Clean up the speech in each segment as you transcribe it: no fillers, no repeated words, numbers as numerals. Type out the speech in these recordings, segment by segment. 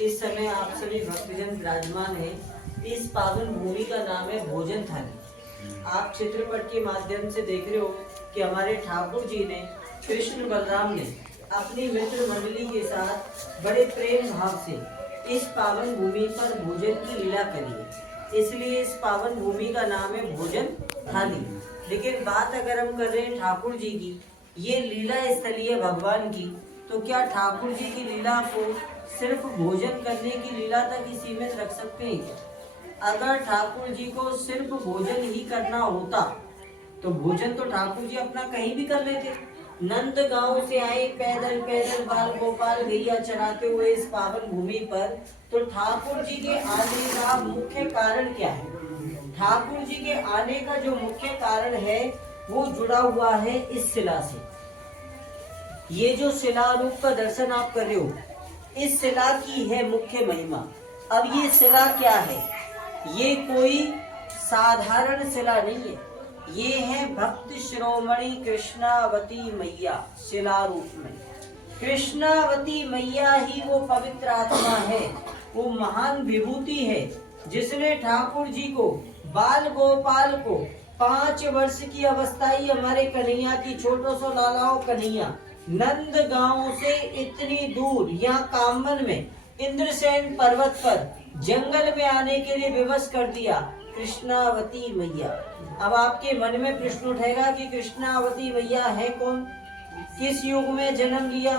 इस समय आप सभी भक्तजन विराजमान हैं। इस पावन भूमि का नाम है भोजन थाली। आप चित्रपट के माध्यम से देख रहे हो कि हमारे ठाकुर जी ने, कृष्ण बलराम ने अपनी मित्र मंडली के साथ बड़े प्रेम भाव से इस पावन भूमि पर भोजन की लीला करी है। इसलिए इस पावन भूमि का नाम है भोजन थाली। लेकिन बात अगर हम कर रहे हैं ठाकुर जी की, ये लीला स्थली है भगवान की, तो क्या ठाकुर जी की लीला को सिर्फ भोजन करने की लीला तक ही सीमित रख सकते हैं क्या? अगर ठाकुर जी को सिर्फ भोजन ही करना होता तो भोजन तो ठाकुर जी अपना कहीं भी कर लेते। नंद गांव से आए पैदल पैदल बाल गोपाल गैया चराते हुए इस पावन भूमि पर, तो ठाकुर जी के आने का मुख्य कारण क्या है? ठाकुर जी के आने का जो मुख्य कारण है वो जुड़ा हुआ है इस शिला से। ये जो शिला रूप का दर्शन आप कर रहे हो, इस शिला की है मुख्य महिमा। अब ये शिला क्या है? ये कोई साधारण शिला नहीं है, ये है भक्त शिरोमणि कृष्णावती मैया शिला रूप में। कृष्णावती मैया ही वो पवित्र आत्मा है, वो महान विभूति है जिसने ठाकुर जी को, बाल गोपाल को 5 वर्ष की अवस्था ही हमारे कन्हैया की, छोटो सो लालाओ कन्हैया, नंद गांव से इतनी दूर यहाँ कामन में इंद्रसेन पर्वत पर जंगल में आने के लिए विवश कर दिया। कृष्णावती मैया। अब आपके मन में प्रश्न उठेगा कि कृष्णावती मैया है कौन? किस युग में जन्म लिया?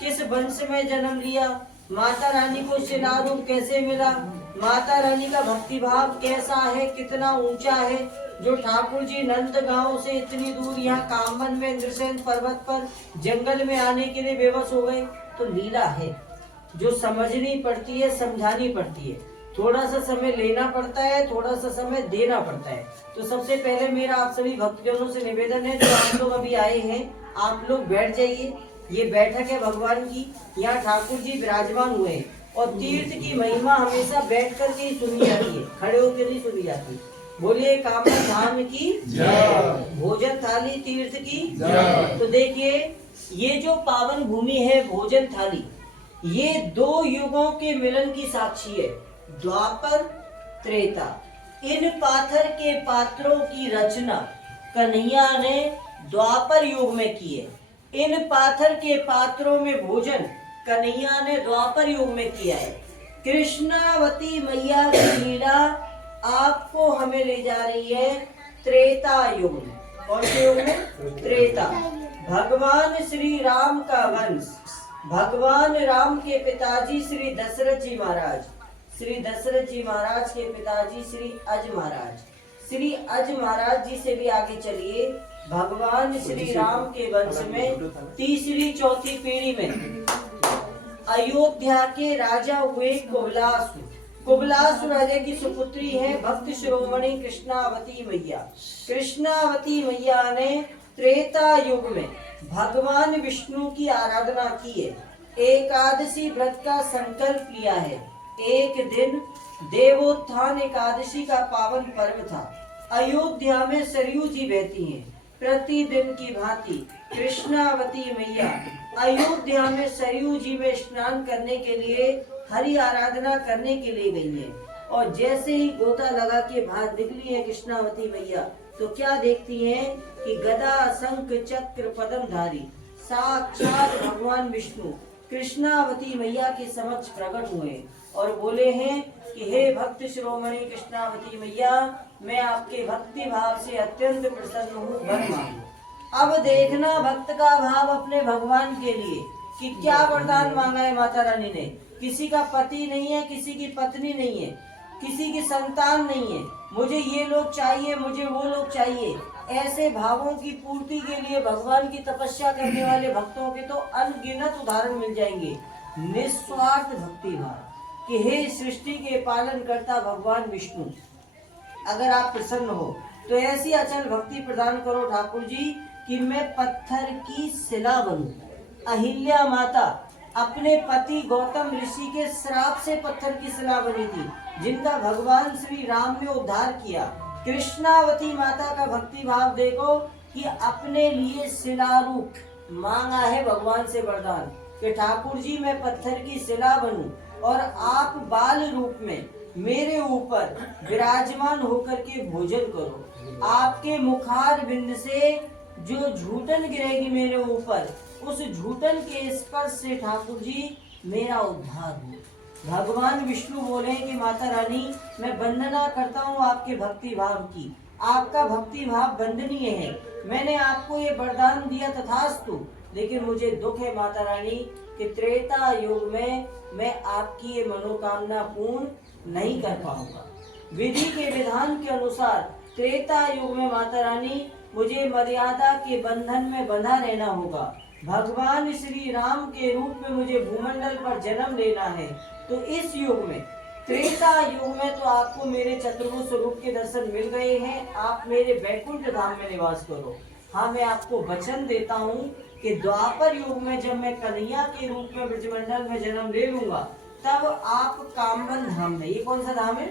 किस वंश में जन्म लिया? माता रानी को शिला रूप कैसे मिला? माता रानी का भक्ति भाव कैसा है, कितना ऊंचा है, जो ठाकुर जी नंद गांव से इतनी दूर यहाँ कामन में इंद्रसेन पर्वत पर जंगल में आने के लिए बेबस हो गए? तो लीला है जो समझनी पड़ती है, समझानी पड़ती है। थोड़ा सा समय लेना पड़ता है, थोड़ा सा समय देना पड़ता है। तो सबसे पहले मेरा आप सभी भक्तजनों से निवेदन है, जो आप लोग अभी आए हैं, आप लोग बैठ जाइए। ये बैठक है भगवान की, यहाँ ठाकुर जी विराजमान हुए हैं। और तीर्थ की महिमा हमेशा बैठ कर के ही सुनी जाती है, खड़े होकर नहीं सुनी जाती। बोलिए कामना धाम की जय, भोजन थाली तीर्थ की जय। तो देखिए, ये जो पावन भूमि है भोजन थाली, ये 2 युगों के मिलन की साक्षी है, द्वापर त्रेता। इन पाथर के पात्रों की रचना कन्हैया ने द्वापर युग में की है। इन पाथर के पात्रों में भोजन कन्हैया ने द्वापर युग में किया है। कृष्णावती मैया की लीला आपको हमें ले जा रही है त्रेता युग में। कौन से युग में? त्रेता। भगवान श्री राम का वंश, भगवान राम के पिताजी श्री दशरथ जी महाराज, श्री दशरथ जी महाराज के पिताजी श्री अज महाराज, श्री अज महाराज जी से भी आगे चलिए, भगवान श्री राम के वंश में तीसरी चौथी पीढ़ी में अयोध्या के राजा हुए कुबलासु। कुबलासु राजा की सुपुत्री है भक्त शिरोमणि कृष्णावती मैया। कृष्णावती मैया ने त्रेता युग में भगवान विष्णु की आराधना की है। एकादशी व्रत का संकल्प लिया है। एक दिन देवोत्थान एकादशी का पावन पर्व था। अयोध्या में सरयू जी बहती हैं। प्रतिदिन की भांति कृष्णावती मैया अयोध्या में सरयू जी में स्नान करने के लिए, हरि आराधना करने के लिए गई है। और जैसे ही गोता लगा के बाहर निकली है कृष्णावती मैया, तो क्या देखती हैं कि गदा शंख चक्र पद्मधारी साक्षात भगवान विष्णु कृष्णावती मैया के समक्ष प्रकट हुए और बोले हैं कि हे भक्त शिरोमणि कृष्णावती मैया, मैं आपके भक्ति भाव से अत्यंत प्रसन्न हूँ, वर मांगो। अब देखना भक्त का भाव अपने भगवान के लिए कि क्या वरदान मांगा है माता रानी ने। किसी का पति नहीं है, किसी की पत्नी नहीं है, किसी की संतान नहीं है, मुझे ये लोग चाहिए, मुझे वो लोग चाहिए। ऐसे भावों की पूर्ति के लिए भगवान की तपस्या करने वाले भक्तों के तो अनगिनत उदाहरण मिल जाएंगे। निस्वार्थ भक्ति भाव कि हे सृष्टि के पालन करता भगवान विष्णु, अगर आप प्रसन्न हो तो ऐसी अचल भक्ति प्रदान करो ठाकुर जी कि मैं पत्थर की शिला बनूं। अहिल्या माता अपने पति गौतम ऋषि के श्राप से पत्थर की शिला बनी थी, जिनका भगवान श्री राम ने उद्धार किया। कृष्णावती माता का भक्ति भाव देखो कि अपने लिए शिला रूप मांगा है भगवान से वरदान कि ठाकुर जी मैं पत्थर की शिला बनूं, और आप बाल रूप में मेरे ऊपर विराजमान होकर के भोजन करो। आपके मुखार बिंद से जो झूठन गिरेगी मेरे ऊपर, उस झूठन के स्पर्श से ठाकुर जी मेरा उद्धार हो। भगवान विष्णु बोले कि माता रानी, मैं वंदना करता हूँ आपके भक्ति भाव की। आपका भक्ति भाव वंदनीय है। मैंने आपको ये वरदान दिया तथास्तु, लेकिन मुझे दुख है माता रानी कि त्रेता युग में मैं आपकी ये मनोकामना पूर्ण नहीं कर पाऊंगा। विधि के विधान के अनुसार त्रेता युग में माता रानी मुझे मर्यादा के बंधन में बंधा रहना होगा। भगवान श्री राम के रूप में मुझे भूमंडल पर जन्म लेना है। तो इस युग में, त्रेता युग में, तो आपको मेरे चतुर्भुज स्वरूप के दर्शन मिल गए हैं। आप मेरे वैकुंठ धाम में निवास करो। हाँ, मैं आपको वचन देता हूँ कि द्वापर युग में जब मैं कन्हैया के रूप में ब्रजमंडल में जन्म ले लूंगा, तब आप कामबन धाम में, ये कौन सा धाम है?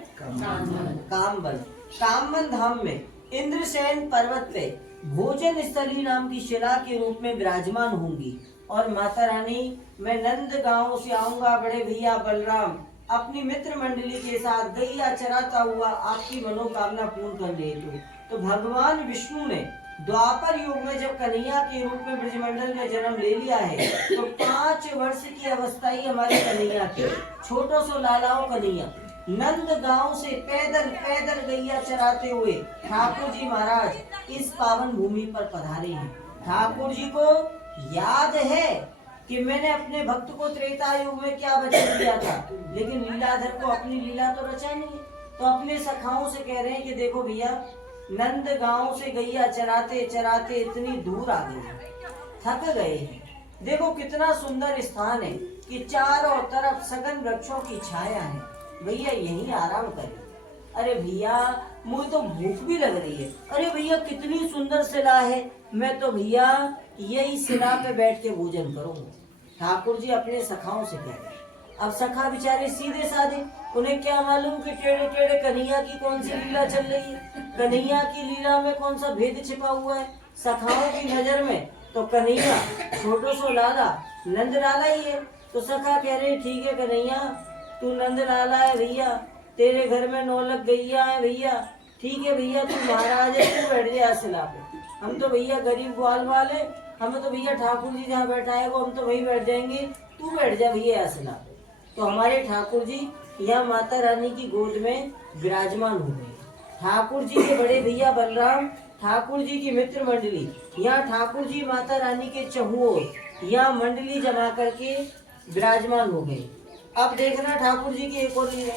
कामबन धाम में इंद्रसेन पर्वत पे भोजन स्थली नाम की शिला के रूप में विराजमान होंगी। और माता रानी, मैं नंद गांव से आऊंगा, बड़े भैया बलराम अपनी मित्र मंडली के साथ गैया चराता हुआ आपकी मनोकामना पूर्ण कर ले। तो भगवान विष्णु ने द्वापर युग में जब कन्हैया के रूप में ब्रजमंडल में जन्म ले लिया है, तो 5 वर्ष की अवस्था ही हमारे कन्हैया की, छोटो सो लालाओ कन्हैया नंद गांव से पैदल पैदल गैया चराते हुए ठाकुर जी महाराज इस पावन भूमि पर पधारे हैं। ठाकुर जी को याद है कि मैंने अपने भक्त को त्रेता युग में क्या वचन दिया था, लेकिन लीलाधर को अपनी लीला तो रचा नहीं। तो अपने सखाओं से कह रहे हैं कि देखो भैया, नंद गांव से गैया चराते चराते इतनी दूर आ गए, थक गए हैं। देखो कितना सुंदर स्थान है कि चारों तरफ सघन वृक्षों की छाया है, भैया यहीं आराम करें। अरे भैया, मुझे तो भूख भी लग रही है। अरे भैया, कितनी सुंदर शिला है, मैं तो भैया यही शिला पे बैठ के भोजन करूंगा। ठाकुर जी अपने सखाओं से कह रहे हैं। अब सखा बेचारे सीधे साधे, उन्हें क्या मालूम कि टेढ़े टेढ़े कन्हैया की कौन सी लीला चल रही है, कन्हैया की लीला में कौन सा भेद छिपा हुआ है। सखाओं की नजर में तो कन्हैया छोटो सो लाला नंद लाला ही है। तो सखा कह रहे, ठीक है कन्हैया, तू नंद लाला है भैया, तेरे घर में 9 लाख गैया है भैया, ठीक है भैया, तू महाराज है, तू बैठ जा शिला पे। हम तो भैया गरीब ग्वाल वाले, हमें तो भैया ठाकुर जी जहाँ बैठाए वो हम तो वहीं बैठ जाएंगे, तू बैठ जा भैया शिला पे। तो हमारे ठाकुर जी यहाँ माता रानी की गोद में विराजमान हो गए। ठाकुर जी के बड़े भैया बलराम, ठाकुर जी की मित्र मंडली, यहाँ ठाकुर जी माता रानी के चहुओर यहाँ मंडली जमा करके विराजमान हो गए। अब देखना ठाकुर जी की एक और लीला।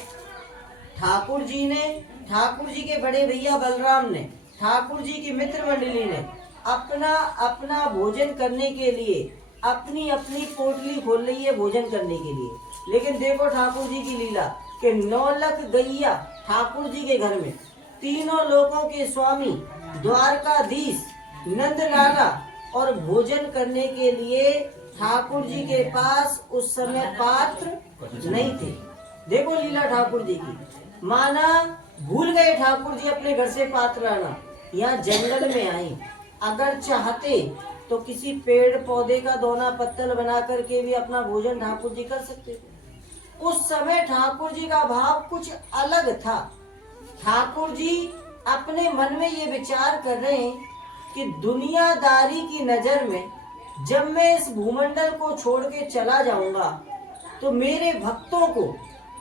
ठाकुर जी ने, ठाकुर जी के बड़े भैया बलराम ने, ठाकुर जी की मित्र मंडली ने अपना अपना भोजन करने के लिए अपनी अपनी पोटली खोल ली है भोजन करने के लिए। लेकिन देखो ठाकुर जी की लीला कि 9 लाख गैया ठाकुर जी के घर में, तीनों लोकों के स्वामी द्वारकाधीश नंद लाला, और भोजन करने के लिए ठाकुर जी के पास उस समय पात्र नहीं थे। देखो लीला ठाकुर जी की, माना भूल गए ठाकुर जी अपने घर से पात्र लाना, यहाँ जंगल में आए। अगर चाहते तो किसी पेड़ पौधे का दोना पत्तल बना करके भी अपना भोजन ठाकुर जी कर सकते थे। उस समय ठाकुर जी का भाव कुछ अलग था। ठाकुर जी अपने मन में ये विचार कर रहे हैं कि दुनियादारी की नजर में जब मैं इस भूमंडल को छोड़ के चला जाऊंगा, तो मेरे भक्तों को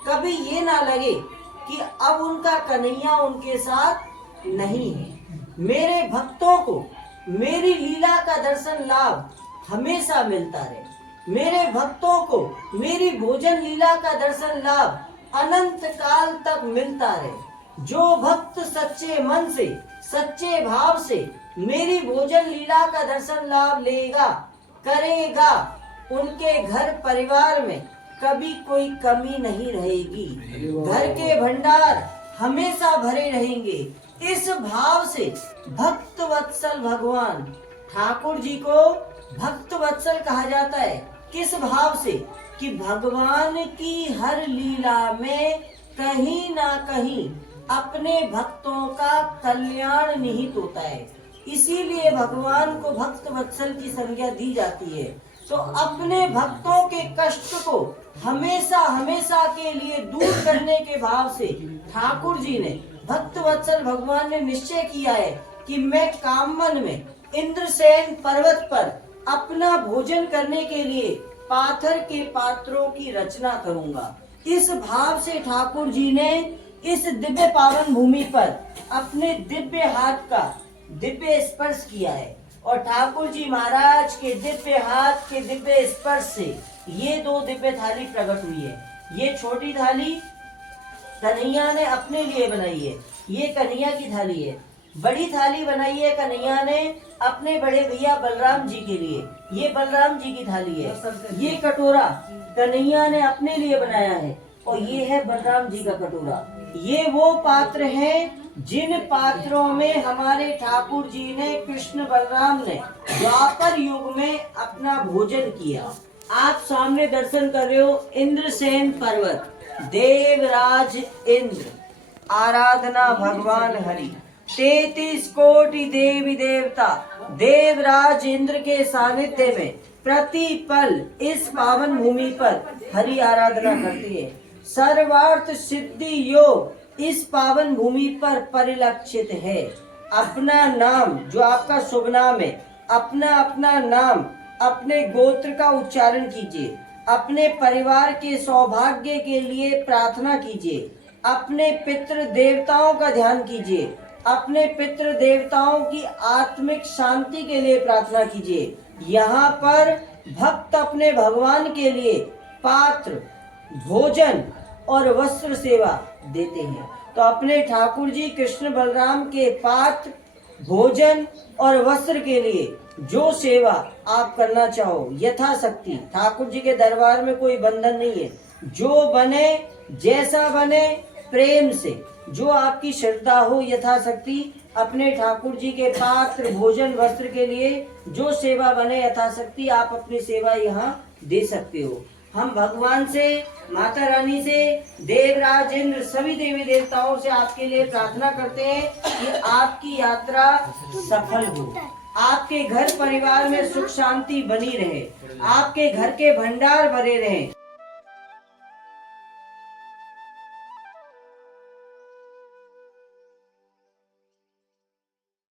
कभी ये ना लगे कि अब उनका कन्हैया उनके साथ नहीं है। मेरे भक्तों को मेरी लीला का दर्शन लाभ हमेशा मिलता रहे। मेरे भक्तों को मेरी भोजन लीला का दर्शन लाभ अनंत काल तक मिलता रहे। जो भक्त सच्चे मन से, सच्चे भाव से मेरी भोजन लीला का दर्शन लाभ लेगा, करेगा, उनके घर परिवार में कभी कोई कमी नहीं रहेगी। घर के भंडार हमेशा भरे रहेंगे। इस भाव से भक्त वत्सल भगवान ठाकुर जी को भक्त वत्सल कहा जाता है। किस भाव से कि भगवान की हर लीला में कहीं ना कहीं अपने भक्तों का कल्याण निहित होता है। इसीलिए भगवान को भक्त वत्सल की संज्ञा दी जाती है। तो अपने भक्तों के कष्ट को हमेशा हमेशा के लिए दूर करने के भाव से ठाकुर जी ने, भक्त वत्सल भगवान ने निश्चय किया है कि मैं कामवन में इंद्रसेन पर्वत पर अपना भोजन करने के लिए पाथर के पात्रों की रचना करूंगा। इस भाव से ठाकुर जी ने इस दिव्य पावन भूमि पर अपने दिव्य हाथ का दिव्य स्पर्श किया है और ठाकुर जी महाराज के दिव्य हाथ के दिव्य स्पर्श से ये दो दिव्य थाली प्रकट हुई है। ये छोटी थाली कन्हैया ने अपने लिए बनाई है, ये कन्हैया की थाली है। बड़ी थाली बनाई है कन्हैया ने अपने बड़े भैया बलराम जी के लिए, ये बलराम जी की थाली है। ये कटोरा कन्हैया ने अपने लिए बनाया है और ये है बलराम जी का कटोरा। ये वो पात्र हैं जिन पात्रों में हमारे ठाकुर जी ने, कृष्ण बलराम ने द्वापर युग में अपना भोजन किया। आप सामने दर्शन कर रहे हो इंद्रसेन पर्वत, देवराज इंद्र, आराधना भगवान हरि, 33 कोटि देवी देवता देवराज इंद्र के सानिध्य में प्रति पल इस पावन भूमि पर हरि आराधना करती है। सर्वार्थ सिद्धि योग इस पावन भूमि पर परिलक्षित है। अपना नाम, जो आपका शुभ नाम है, अपना अपना नाम, अपने गोत्र का उच्चारण कीजिए, अपने परिवार के सौभाग्य के लिए प्रार्थना कीजिए, अपने पितृ देवताओं का ध्यान कीजिए, अपने पितृ देवताओं की आत्मिक शांति के लिए प्रार्थना कीजिए। यहाँ पर भक्त अपने भगवान के लिए पात्र, भोजन और वस्त्र सेवा देते हैं। तो अपने ठाकुर जी कृष्ण बलराम के पात्र, भोजन और वस्त्र के लिए जो सेवा आप करना चाहो यथाशक्ति, ठाकुर जी के दरबार में कोई बंधन नहीं है, जो बने जैसा बने प्रेम से, जो आपकी श्रद्धा हो यथाशक्ति अपने ठाकुर जी के पात्र, भोजन, वस्त्र के लिए जो सेवा बने यथाशक्ति आप अपनी सेवा यहाँ दे सकते हो। हम भगवान से, माता रानी से, देवराज इंद्र, सभी देवी देवताओं से आपके लिए प्रार्थना करते हैं कि आपकी यात्रा सफल हो, आपके घर परिवार में सुख शांति बनी रहे, आपके घर के भंडार भरे रहे।